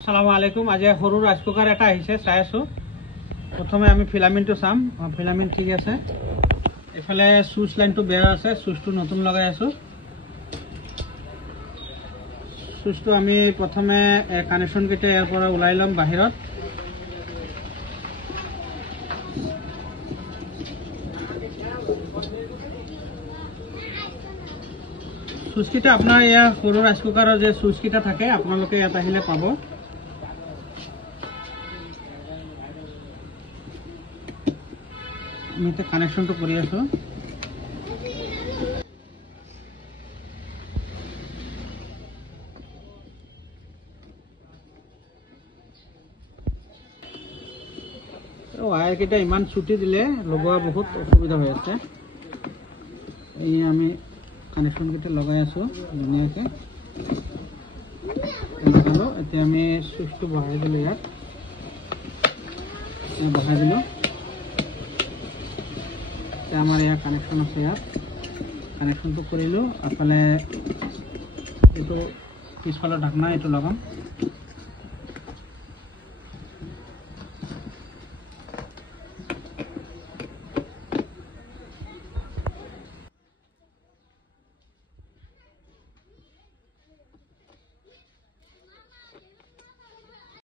আসসালামু আলাইকুম। আজি সৰু ৰাইচ কুকাৰ এটা আহিছে, চাই আছোঁ। প্ৰথমে আমি ফিলামেণ্টটো চাম। ফিলামেণ্ট ঠিক আছে। এইফালে চুইচ লাইনটো বেয়া আছে, চুইচটো নতুন লগাই আছোঁ। চুইচটো আমি প্ৰথমে কানেকশ্যনকেইটা ইয়াৰ পৰা ওলাই ল'ম বাহিৰত। চুইচকেইটা আপোনাৰ ইয়াৰ সৰু ৰাইচ কুকাৰৰ যে চুইচকেইটা থাকে আপোনালোকে ইয়াত আহিলে পাব। আমি এতিয়া কানেকশ্যনটো কৰি আছোঁ। ৱায়াৰকেইটা ইমান চুটি দিলে লগোৱা বহুত অসুবিধা হৈ আছে। এই আমি কানেকশ্যনকেইটা লগাই আছোঁ ধুনীয়াকৈ লগালোঁ। এতিয়া আমি চুইচটো বহাই দিলোঁ, ইয়াত বহাই দিলোঁ। এতিয়া আমাৰ ইয়াত কানেকশ্যন আছে, ইয়াত কানেকশ্যনটো কৰিলোঁ। এফালে এইটো পিছফালৰ ঢাকনা এইটো লগাম।